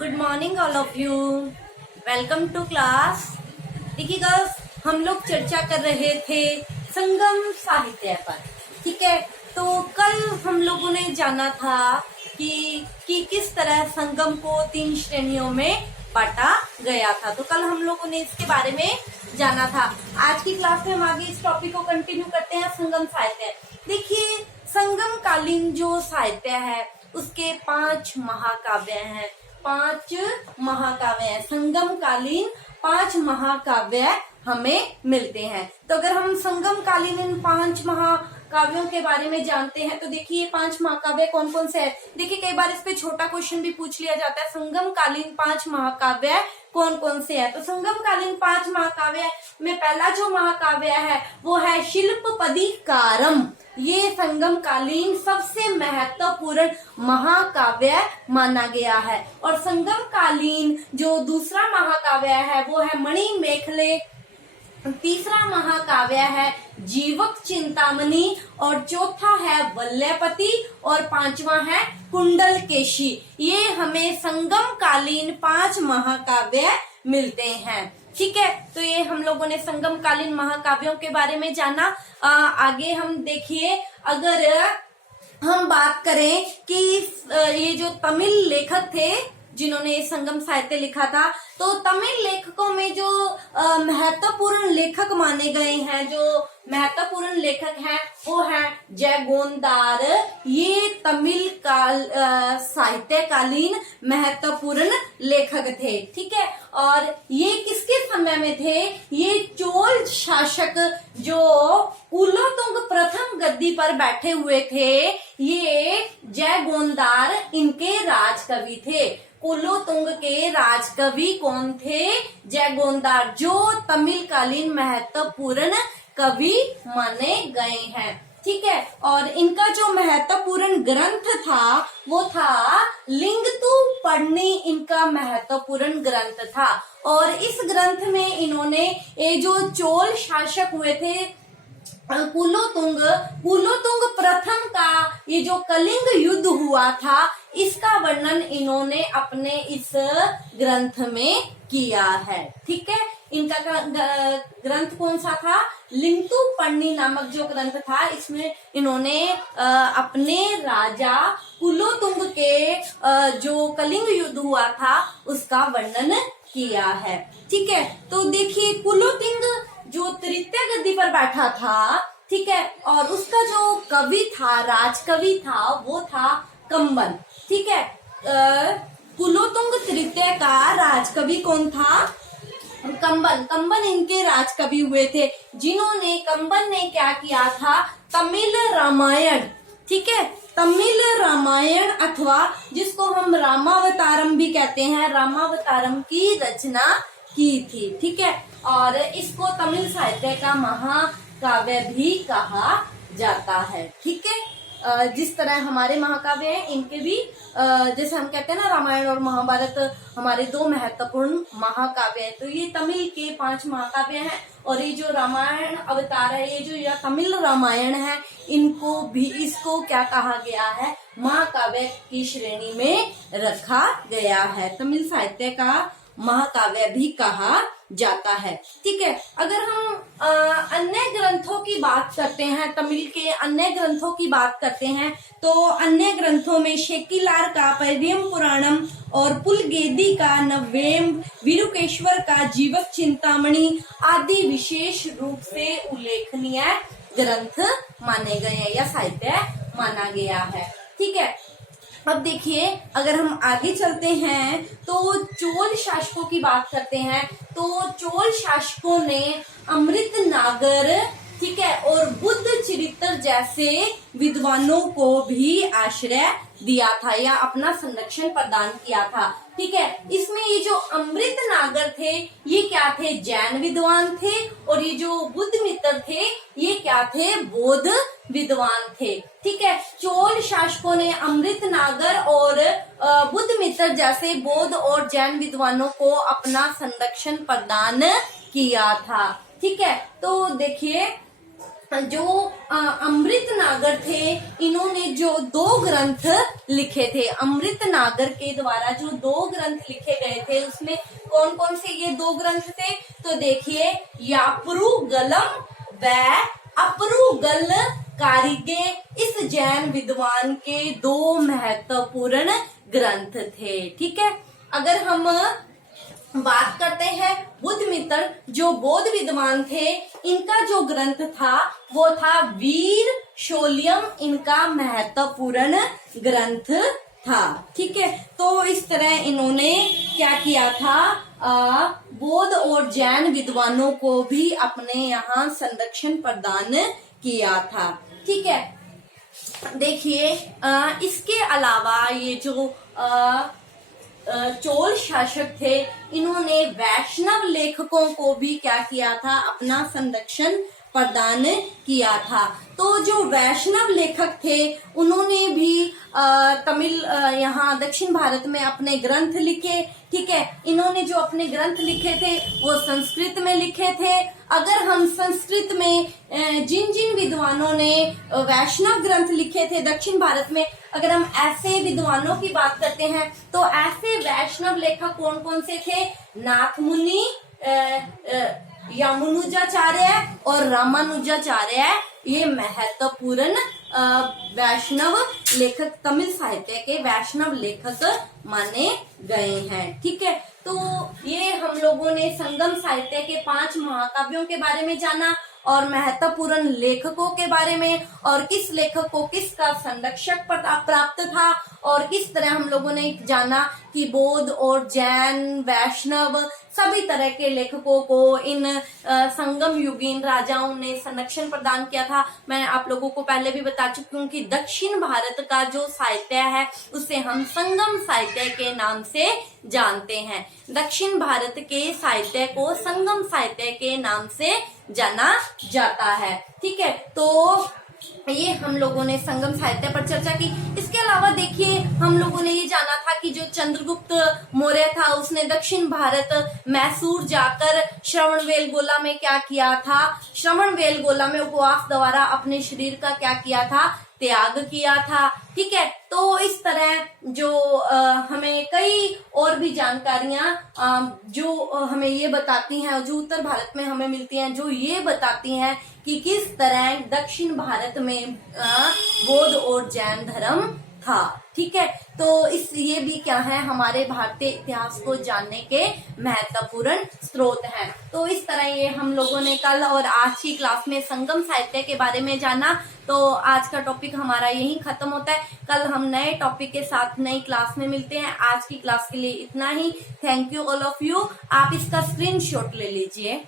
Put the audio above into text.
Good morning all of you. Welcome to class. देखिए girls, हम लोग चर्चा कर रहे थे संगम साहित्य पर। ठीक है, तो कल हम लोगों ने जाना था कि किस तरह संगम को 3 श्रेणियों में बांटा गया था। तो कल हम लोगों ने इसके बारे में जाना था। आज की क्लास में हम आगे इस टॉपिक को कंटिन्यू करते हैं, संगम साहित्य। देखिए, संगम कालीन जो साहित्य है उसके 5 महाकाव्य हैं। 5 महाकाव्य हैं। संगम कालीन 5 महाकाव्य हमें मिलते हैं। तो अगर हम संगम कालीन इन 5 महाकाव्यों के बारे में जानते हैं तो देखिए 5 महाकाव्य कौन कौन से हैं। देखिए कई बार इस पे छोटा क्वेश्चन भी पूछ लिया जाता है, संगम कालीन 5 महाकाव्य कौन कौन से हैं। तो संगम कालीन 5 महाकाव्य में पहला जो महाकाव्य है वो है शिल्पपदीकारम। ये संगम कालीन सबसे महत्वपूर्ण महाकाव्य माना गया है। और संगम कालीन जो दूसरा महाकाव्य है वो है मणिमेखले, तीसरा महाकाव्य है जीवक चिंतामणि, और चौथा है वल्लभपति, और 5वां है कुंडलकेशी। ये हमें संगम कालीन 5 महाकाव्य मिलते हैं। ठीक है, तो ये हम लोगों ने संगम कालीन महाकाव्यों के बारे में जाना। आगे हम देखिए, अगर हम बात करें कि ये जो तमिल लेखक थे जिन्होंने संगम साहित्य लिखा था, तो तमिल लेखकों में जो महत्वपूर्ण लेखक माने गए हैं, जो महत्वपूर्ण लेखक हैं वो है जयगोंदार। ये तमिल काल साहित्य कालीन महत्वपूर्ण लेखक थे। ठीक है, और ये किसके समय में थे? ये चोल शासक जो कुलोतुंग प्रथम गद्दी पर बैठे हुए थे, ये जयगोंदार इनके राजकवि थे। कुलोतुंग के राजकवि कौन थे? जयगोंदार, जो तमिल कालीन महत्वपूर्ण कवि माने गए हैं। ठीक है, और इनका जो महत्वपूर्ण ग्रंथ था वो था लिंगतु पढ़नी। इनका महत्वपूर्ण ग्रंथ था, और इस ग्रंथ में इन्होंने ये जो चोल शासक हुए थे कुलोतुंग प्रथम का ये जो कलिंग युद्ध हुआ था, इसका वर्णन इन्होंने अपने इस ग्रंथ में किया है। ठीक है, इनका ग्रंथ कौन सा था? लिंगतु पढ़नी नामक जो ग्रंथ था, इसमें इन्होंने अपने राजा कुलोतुंग के जो कलिंग युद्ध हुआ था उसका वर्णन किया है। ठीक है, तो देखिए कुलोतुंग जो तृतीय गद्दी पर बैठा था, ठीक है, और उसका जो कवि था, राजकवि था, वो था कंबन। ठीक है, कुलोतुंग तृतीय का राजकवि कौन था? कंबन इनके राजकवि हुए थे, जिन्होंने कंबन ने क्या किया था? तमिल रामायण, ठीक है, तमिल रामायण अथवा जिसको हम रामावतारम भी कहते हैं, रामावतारम की रचना की थी। ठीक है, और इसको तमिल साहित्य का महाकाव्य भी कहा जाता है। ठीक है, जिस तरह हमारे महाकाव्य हैं, इनके भी जैसे हम कहते हैं ना रामायण और महाभारत हमारे 2 महत्वपूर्ण महाकाव्य हैं, तो ये तमिल के 5 महाकाव्य हैं। और ये जो रामायण अवतार है, ये जो यह तमिल रामायण है, इसको क्या कहा गया है? महाकाव्य की श्रेणी में रखा गया है। तमिल साहित्य का महाकाव्य भी कहा जाता है। ठीक है, अगर हम अन्य ग्रंथों की बात करते हैं, तमिल के अन्य ग्रंथों की बात करते हैं, तो अन्य ग्रंथों में शेकिलार का पेरियम पुराणम और पुलगेदी का नव्यम, वीरुकेश्वर का जीवक चिंतामणि आदि विशेष रूप से उल्लेखनीय ग्रंथ माने गए हैं या साहित्य माना गया है। ठीक है, अब देखिए, अगर हम आगे चलते हैं तो चोल शासकों की बात करते हैं, तो चोल शासकों ने अमृत नागर, ठीक है, और बुद्ध चरित्र जैसे विद्वानों को भी आश्रय दिया था या अपना संरक्षण प्रदान किया था। ठीक है, इसमें ये जो अमृत नागर थे ये क्या थे? जैन विद्वान थे, और ये जो बुद्ध मित्र थे ये क्या थे? बौद्ध विद्वान थे। ठीक है, चोल शासकों ने अमृत नागर और बुद्ध मित्र जैसे बौद्ध और जैन विद्वानों को अपना संरक्षण प्रदान किया था। ठीक है, तो देखिए जो अमृत नागर थे, इन्होंने जो 2 ग्रंथ लिखे थे, अमृत नागर के द्वारा जो 2 ग्रंथ लिखे गए थे, उसमें कौन कौन से ये 2 ग्रंथ थे? तो देखिए, यापरुगलम व अपरुगल कारिगे इस जैन विद्वान के 2 महत्वपूर्ण ग्रंथ थे। ठीक है, अगर हम बात करते हैं बुद्ध मित्र, जो बौद्ध विद्वान थे, इनका जो ग्रंथ था वो था वीर शोल्यम, इनका महत्वपूर्ण ग्रंथ था। ठीक है, तो इस तरह इन्होंने क्या किया था, बौद्ध और जैन विद्वानों को भी अपने यहाँ संरक्षण प्रदान किया था। ठीक है, देखिए, इसके अलावा ये जो चोल शासक थे, इन्होंने वैष्णव लेखकों को भी क्या किया था, अपना संरक्षण प्रदान किया था। तो जो वैष्णव लेखक थे, उन्होंने भी तमिल यहाँ दक्षिण भारत में अपने ग्रंथ लिखे। ठीक है, इन्होंने जो अपने ग्रंथ लिखे थे वो संस्कृत में लिखे थे। अगर हम संस्कृत में जिन जिन विद्वानों ने वैष्णव ग्रंथ लिखे थे दक्षिण भारत में, अगर हम ऐसे विद्वानों की बात करते हैं तो ऐसे वैष्णव लेखक कौन कौन से थे? नाथ मुनि, यामुनुजाचार्य और रामानुजाचार्य, ये महत्वपूर्ण वैष्णव लेखक, तमिल साहित्य के वैष्णव लेखक माने गए हैं। ठीक है, तो ये हम लोगों ने संगम साहित्य के 5 महाकाव्यों के बारे में जाना और महत्वपूर्ण लेखकों के बारे में, और किस लेखक को किसका संरक्षक प्राप्त था, और किस तरह हम लोगों ने जाना कि बौद्ध और जैन वैष्णव सभी तरह के लेखकों को इन संगम युगीन राजाओं ने संरक्षण प्रदान किया था। मैं आप लोगों को पहले भी बता चुकी हूँ कि दक्षिण भारत का जो साहित्य है उसे हम संगम साहित्य के नाम से जानते हैं। दक्षिण भारत के साहित्य को संगम साहित्य के नाम से जाना जाता है। ठीक है, तो ये हम लोगों ने संगम साहित्य पर चर्चा की। इसके अलावा देखिए, हम लोगों ने ये जाना था कि जो चंद्रगुप्त मौर्य था, उसने दक्षिण भारत मैसूर जाकर श्रवणबेलगोला में क्या किया था, श्रवणबेलगोला में उपवास द्वारा अपने शरीर का क्या किया था, त्याग किया था। ठीक है, तो इस तरह जो हमें कई और भी जानकारियां जो हमें ये बताती हैं, जो उत्तर भारत में हमें मिलती हैं, जो ये बताती हैं कि किस तरह दक्षिण भारत में बौद्ध और जैन धर्म था। ठीक है, तो इस ये भी क्या है, हमारे भारतीय इतिहास को जानने के महत्वपूर्ण स्रोत हैं। तो इस तरह ये हम लोगों ने कल और आज की क्लास में संगम साहित्य के बारे में जाना। तो आज का टॉपिक हमारा यहीं खत्म होता है। कल हम नए टॉपिक के साथ नई क्लास में मिलते हैं। आज की क्लास के लिए इतना ही। Thank you all of you. आप इसका स्क्रीनशॉट ले लीजिए।